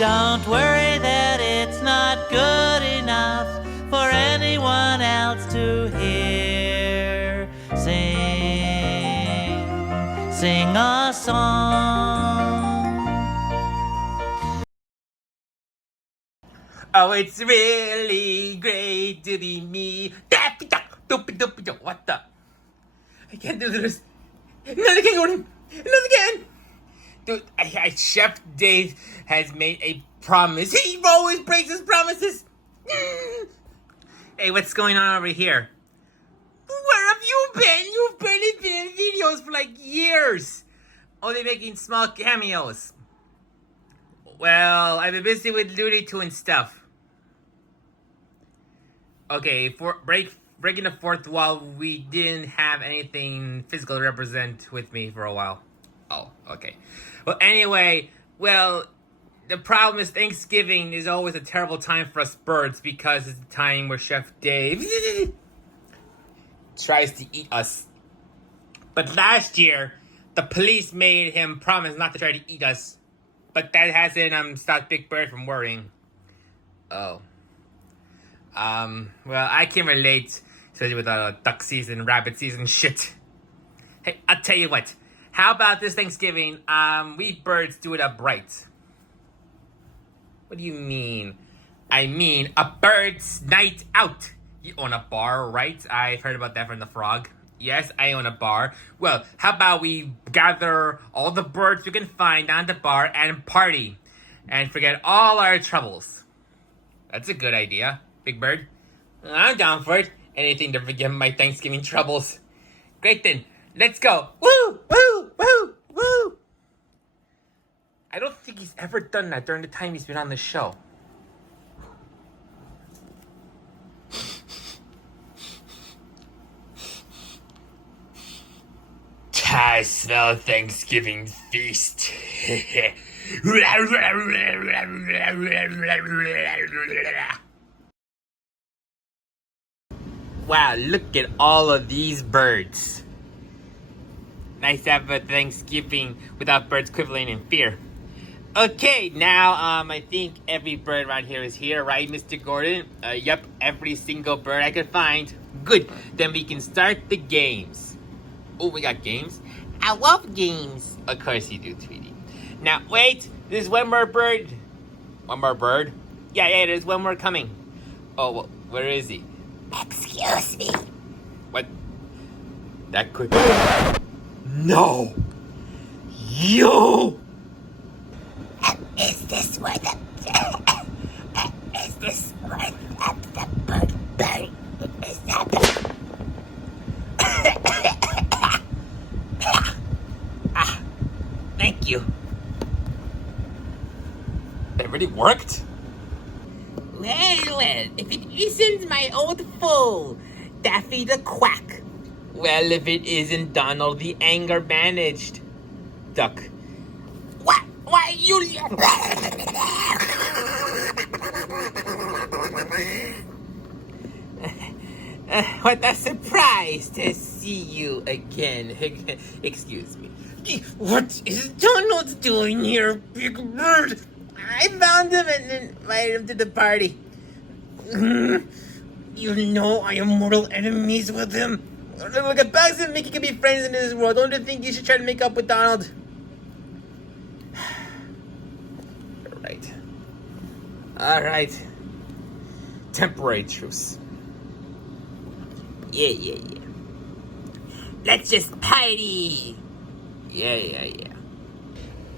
Don't worry that it's not good enough for anyone else to hear. Sing a song. Oh, it's really great to be me. Daffy, what the? I can't do this. Not again, Gordon. Not again. Dude, Chef Dave has made a promise. He always breaks his promises. Hey, what's going on over here? Where have you been? You've barely been in videos for like years. Only making small cameos. Well, I've been busy with Looney and stuff. Okay, breaking the fourth wall, we didn't have anything physical to represent with me for a while. Oh, okay. Well, anyway, the problem is Thanksgiving is always a terrible time for us birds because it's the time where Chef Dave tries to eat us. But last year, the police made him promise not to try to eat us. But that hasn't stopped Big Bird from worrying. Oh. Well, I can relate, especially with duck season, rabbit season shit. Hey, I'll tell you what. How about this Thanksgiving, we birds do it up right. What do you mean? I mean, a bird's night out. You own a bar, right? I've heard about that from the frog. Yes, I own a bar. Well, how about we gather all the birds we can find down at the bar and party. And forget all our troubles. That's a good idea, Big Bird. I'm down for it. Anything to forget my Thanksgiving troubles. Great then. Let's go. Woo! Woo! Woo! Woo! I don't think he's ever done that during the time he's been on the show. I smell Thanksgiving feast. Wow, look at all of these birds. Nice to have a Thanksgiving without birds quibbling in fear. Okay, now I think every bird around here is here, right, Mr. Gordon? Yep, every single bird I could find. Good, then we can start the games. Oh, we got games? I love games. Of course you do, Tweety. Now, wait, there's one more bird. One more bird? Yeah, there's one more coming. Oh, well, where is he? Excuse me. What? That quick? No! You! Is this where the bird is that thank you. It really worked? Well, if it isn't my old foe, Daffy the Quack. Well, if it isn't Donald the anger managed duck. What? Why you? What a surprise to see you again. Excuse me. What is Donald doing here, Big Bird? I found him and invited him to the party. You know I am mortal enemies with him. Look at Bugs and Mickey can be friends in this world. Don't you think you should try to make up with Donald? Right. Alright. Temporary truce. Yeah. Let's just party! Yeah.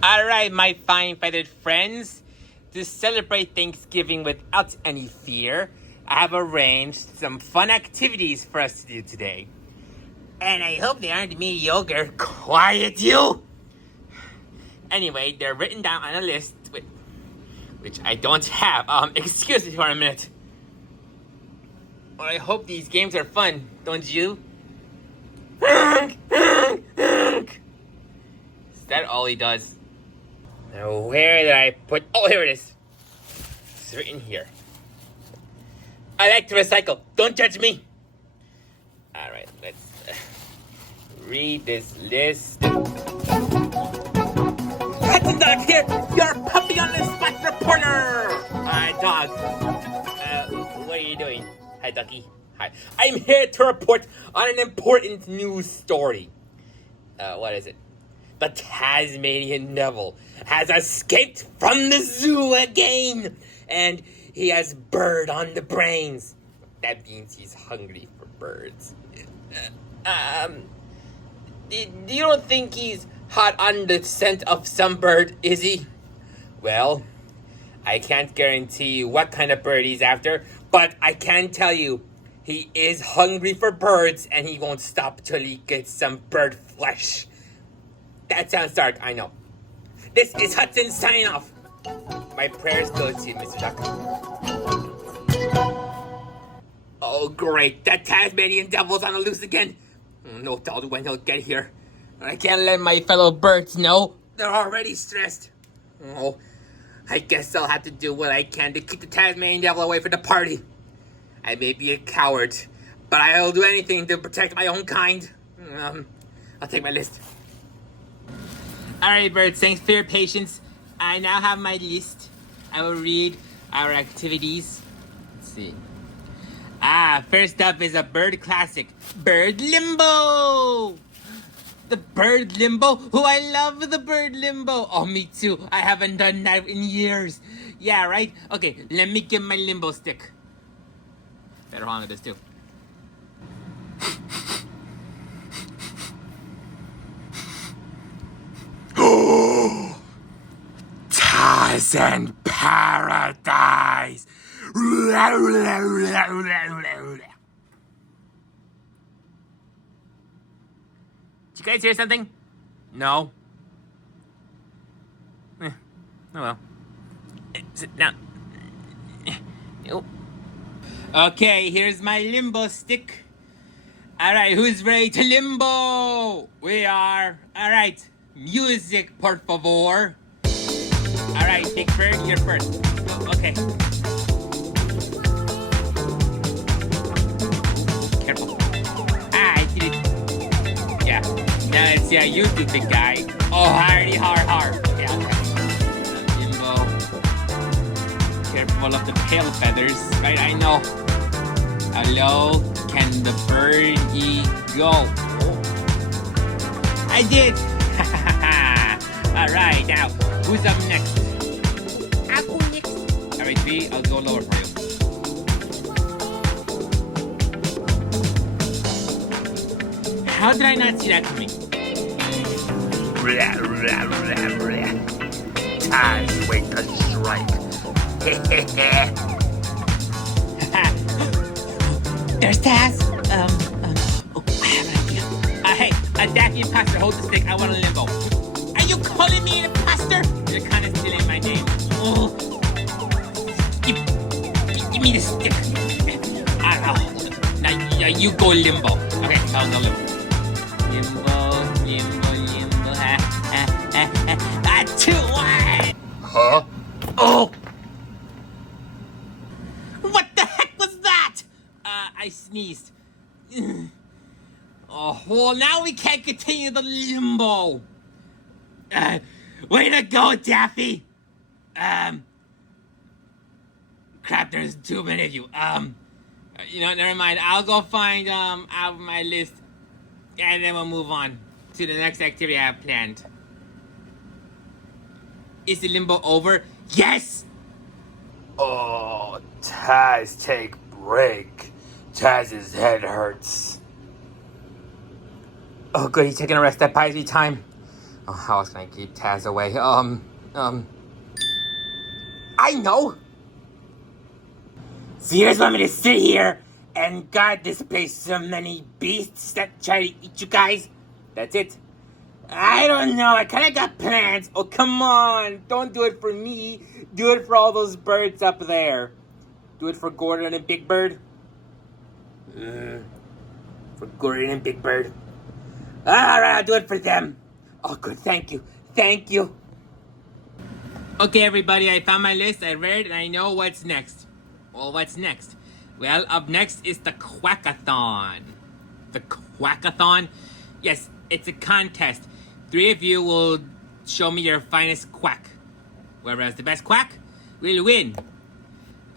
Alright, my fine feathered friends. To celebrate Thanksgiving without any fear, I have arranged some fun activities for us to do today. And I hope they aren't mediocre. Quiet, you! Anyway, they're written down on a list, which I don't have. Excuse me for a minute. Well, I hope these games are fun, don't you? Is that all he does? Now, where did I put... Oh, here it is. It's written here. I like to recycle. Don't judge me. Alright, let's read this list. That's enough here. You're puppy on the spot report Daffy. Hi. I'm here to report on an important news story. What is it? The Tasmanian devil has escaped from the zoo again, and he has bird on the brains. That means he's hungry for birds. You don't think he's hot on the scent of some bird, is he? Well, I can't guarantee you what kind of bird he's after, but I can tell you he is hungry for birds, and he won't stop till he gets some bird flesh. That sounds dark, I know. This is Hudson signing off. My prayers go to you, Mr. Duck. Oh, great. The Tasmanian devil's on the loose again. No telling when he'll get here. I can't let my fellow birds know. They're already stressed. Oh, I guess I'll have to do what I can to keep the Tasmanian devil away from the party. I may be a coward, but I'll do anything to protect my own kind. I'll take my list. Alright, birds, thanks for your patience. I now have my list. I will read our activities. Let's see. First up is a bird classic, Bird Limbo! The bird limbo? Oh, I love the bird limbo. Oh, me too. I haven't done that in years. Yeah, right? Okay, let me get my limbo stick. Better honor this too. Oh, Tarzan Paradise. Did you guys hear something? No. Oh well. Sit down. Nope. Okay, here's my limbo stick. Alright, who's ready to limbo? We are. Alright, music, por favor. Alright, Big Bird, you're first. Oh, okay. Careful. I did it. Yeah. Now let's see how you do, big guy. Oh, hardy, hard. Yeah, okay. Limbo. Careful of the pale feathers. Right, I know. How low can the birdie go? Oh. I did. Alright, now, who's up next? I'll go next. Alright, V, I'll go lower for you. How did I not see that coming? Time to wait to strike. There's Taz. Oh, I have an idea. Hey, Daffy imposter, hold the stick. I want a limbo. Are you calling me an imposter? You're kind of stealing my name. Oh. Give me the stick. Now you go limbo. Okay, I'll go limbo. Limbo. Two, one. Huh? Oh! What the heck was that? I sneezed. Oh, well, now we can't continue the limbo. Way to go, Daffy. Crap, there's too many of you. Never mind. I'll go find, out of my list, and then we'll move on to the next activity I have planned. Is the limbo over? Yes! Oh, Taz, take break. Taz's head hurts. Oh, good, he's taking a rest. That buys me time. Oh, how else can I keep Taz away? I know! So you guys want me to sit here and guard this place from many beasts that try to eat you guys? That's it. I don't know. I kind of got plans. Oh, come on. Don't do it for me. Do it for all those birds up there. Do it for Gordon and Big Bird. For Gordon and Big Bird. All right, I'll do it for them. Oh, good. Thank you. Thank you. Okay, everybody. I found my list. I read and I know what's next. Well, what's next? Well, up next is the Quack-a-thon. The Quack-a-thon? Yes, it's a contest. 3 of you will show me your finest quack. Whoever has the best quack will win.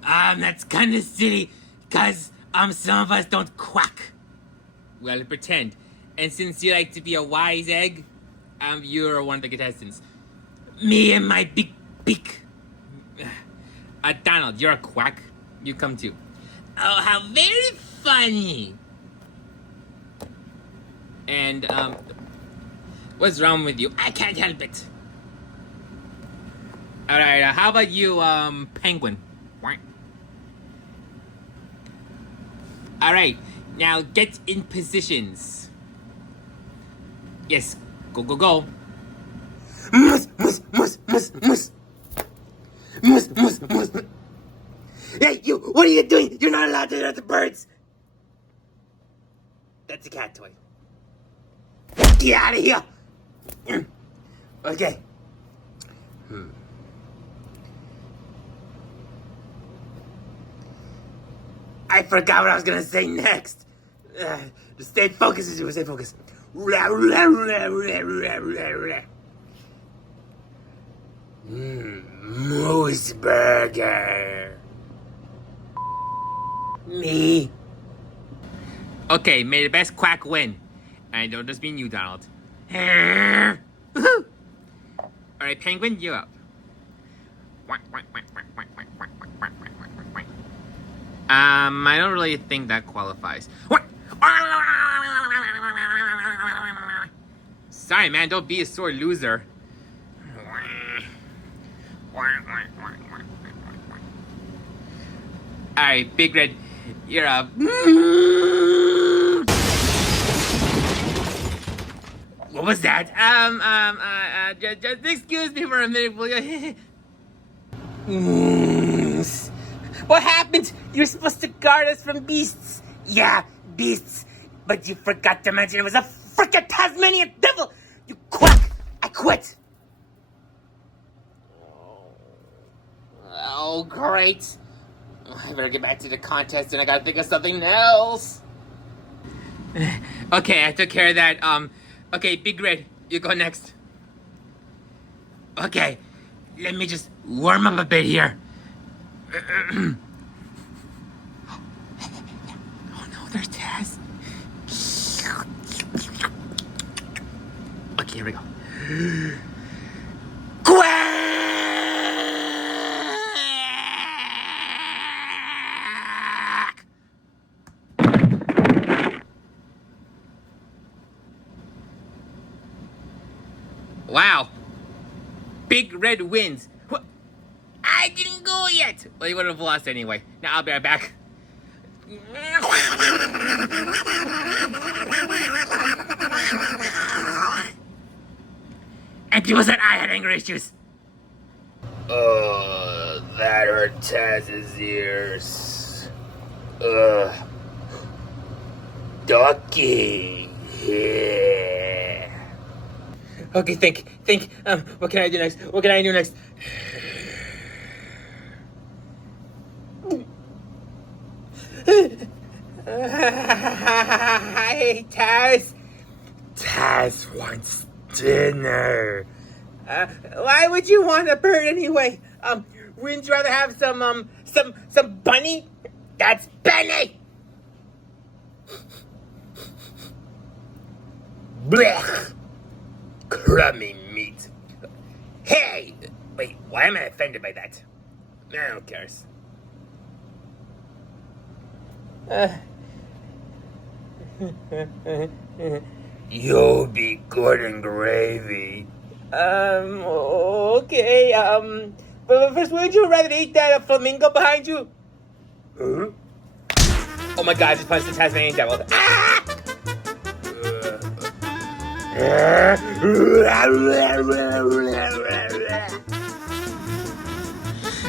That's kind of silly, because Some of us don't quack. Well, pretend. And since you like to be a wise egg, you're one of the contestants. Me and my big beak. Donald, you're a quack. You come too. Oh, how very funny. And, what's wrong with you? I can't help it. Alright, how about you, Penguin? Alright, now get in positions. Yes, go, go, go. Mus, mus, mus, mus, mus. Mus, mus, mus. Hey, you, what are you doing? You're not allowed to hurt the birds. That's a cat toy. Get out of here. Okay. I forgot what I was gonna say next. Just stay focused, stay focused. Moose burger. Me. Okay, may the best quack win. And I don't just mean you, Donald. Alright, Penguin, you're up. I don't really think that qualifies. Sorry, man, don't be a sore loser. Alright, Big Red, you're up. What was that? Just excuse me for a minute, will you? What happened? You're supposed to guard us from beasts. Yeah, beasts. But you forgot to mention it was a frickin' Tasmanian devil. You quack. I quit. Oh, great. I better get back to the contest and I gotta think of something else. Okay, I took care of that. Okay, Big Red, you go next. Okay, let me just warm up a bit here. Oh no, there's Taz. Okay, here we go. Quack! Wow. Big Red wins. What? I didn't go yet. Well, you would have lost anyway. Now I'll be right back. And people said I had anger issues. That hurt Taz's ears. Ducky. Yeah. Okay, think. What can I do next? What can I do next? Hi, Taz. Taz wants dinner. Why would you want a bird anyway? Wouldn't you rather have some bunny? That's Benny. Blech. Crummy meat. Hey! Wait, why am I offended by that? Who cares? You'll be good and gravy. Okay, but first, would you rather eat that flamingo behind you? Huh? Oh my god, I just punched the Tasmanian devil. Ah!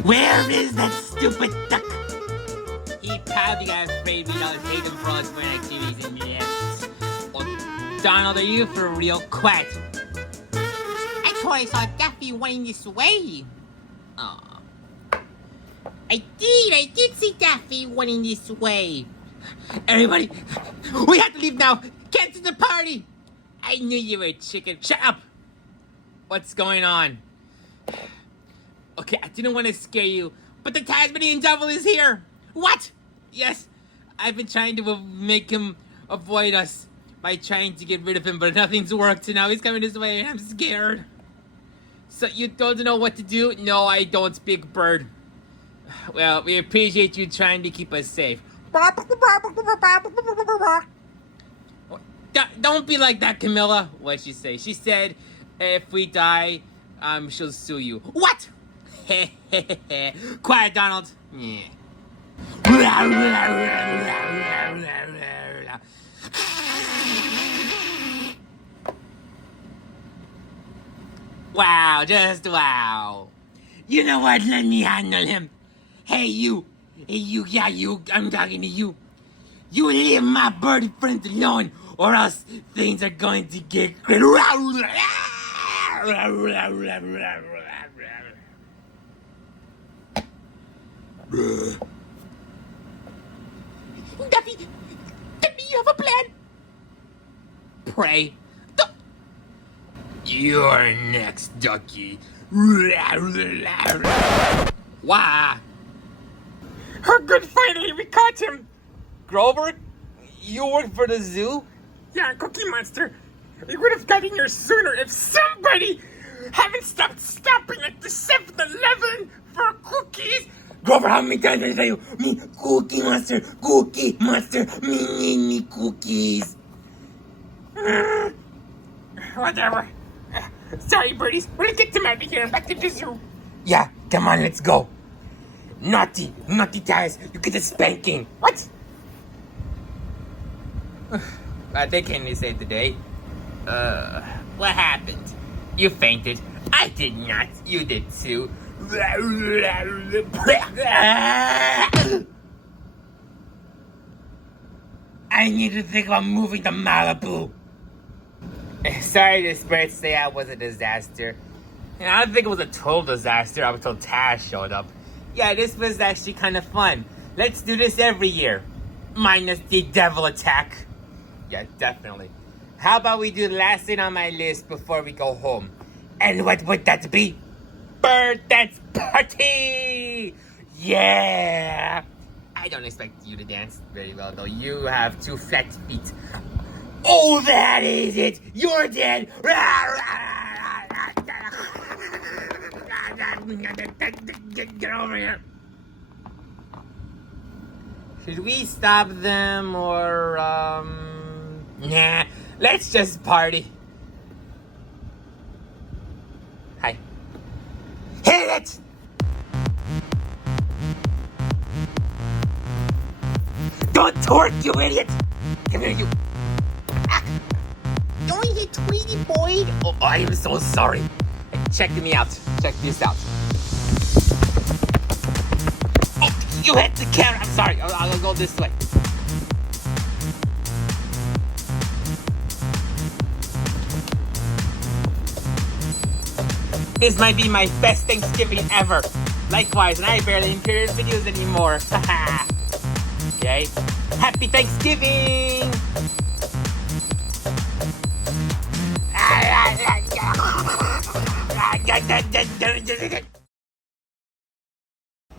Where is that stupid duck? He probably got afraid we'd all take him for all his fun activities and yes. Well, Donald, are you for real? Quack. I thought I saw Daffy running this way. Aw. I did see Daffy running this way. Everybody, we have to leave now. Cancel the party. I knew you were a chicken. Shut up. What's going on? Okay, I didn't want to scare you, but the Tasmanian devil is here. What? Yes. I've been trying to make him avoid us by trying to get rid of him, but nothing's worked, and now he's coming this way, and I'm scared. So you don't know what to do? No, I don't, Big Bird. Well, we appreciate you trying to keep us safe. Don't be like that, Camilla. What'd she say? She said, if we die, she'll sue you. What? Quiet, Donald. Yeah. Wow, just wow. You know what? Let me handle him. Hey, you. Hey, you. I'm talking to you. You leave my birdie friends alone, or else things are going to get great. Daffy, you have a plan? Pray. You're next, Ducky. Why? Oh, good, finally, we caught him. Grover, you work for the zoo? Yeah, Cookie Monster. We would have gotten here sooner if somebody hadn't stopped stopping at the 7-Eleven for cookies. Grover, how many times did I tell you? Me, Cookie Monster, me, cookies. Whatever. Sorry, birdies. We'll get them out of here and back to the zoo. Yeah, come on, let's go. Naughty Tires, you get a spanking. What? They came to save the day. What happened? You fainted. I did not. You did too. I need to think about moving to Malibu. Sorry the spirits say I was a disaster. And I don't think it was a total disaster until Taz showed up. Yeah, this was actually kind of fun. Let's do this every year. Minus the devil attack. Yeah, definitely. How about we do the last thing on my list before we go home? And what would that be? Bird dance party! Yeah! I don't expect you to dance very well, though. You have 2 flat feet. Oh, that is it! You're dead! Get over here! Should we stop them or, Nah, let's just party. Hi. Hit it! Don't torque, you idiot! Come here, you. Don't hit Tweety boy. Oh, I am so sorry. Hey, check me out. Check this out. Oh, you hit the camera. I'm sorry. I'll go this way. This might be my best Thanksgiving ever. Likewise, and I barely appear in videos anymore. Okay. Happy Thanksgiving!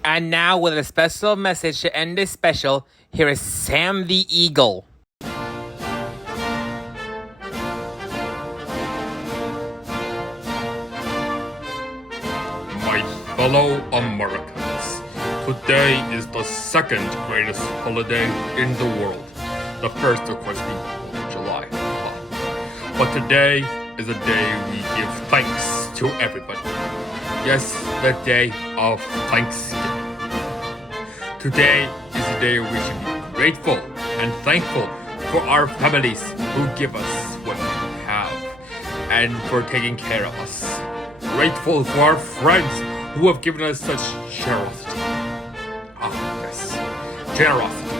And now, with a special message to end this special, here is Sam the Eagle. My fellow Americans, today is the second greatest holiday in the world. The first, of course, being July. But today is a day we give thanks to everybody. Yes, the day of Thanksgiving. Today is a day we should be grateful and thankful for our families who give us what we have and for taking care of us. Grateful for our friends who have given us such generosity. Ah, yes, generosity.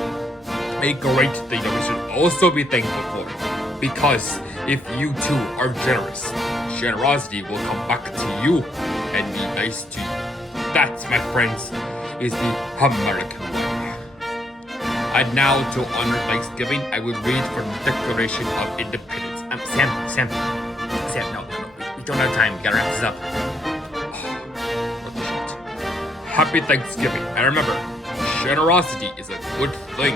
A great thing that we should also be thankful for. Because if you too are generous, generosity will come back to you and be nice to you. That, my friends, is the American way. And now, to honor Thanksgiving, I will read from the Declaration of Independence. Sam, no. We don't have time. We gotta wrap this up. What the shit. Happy Thanksgiving. And remember, generosity is a good thing.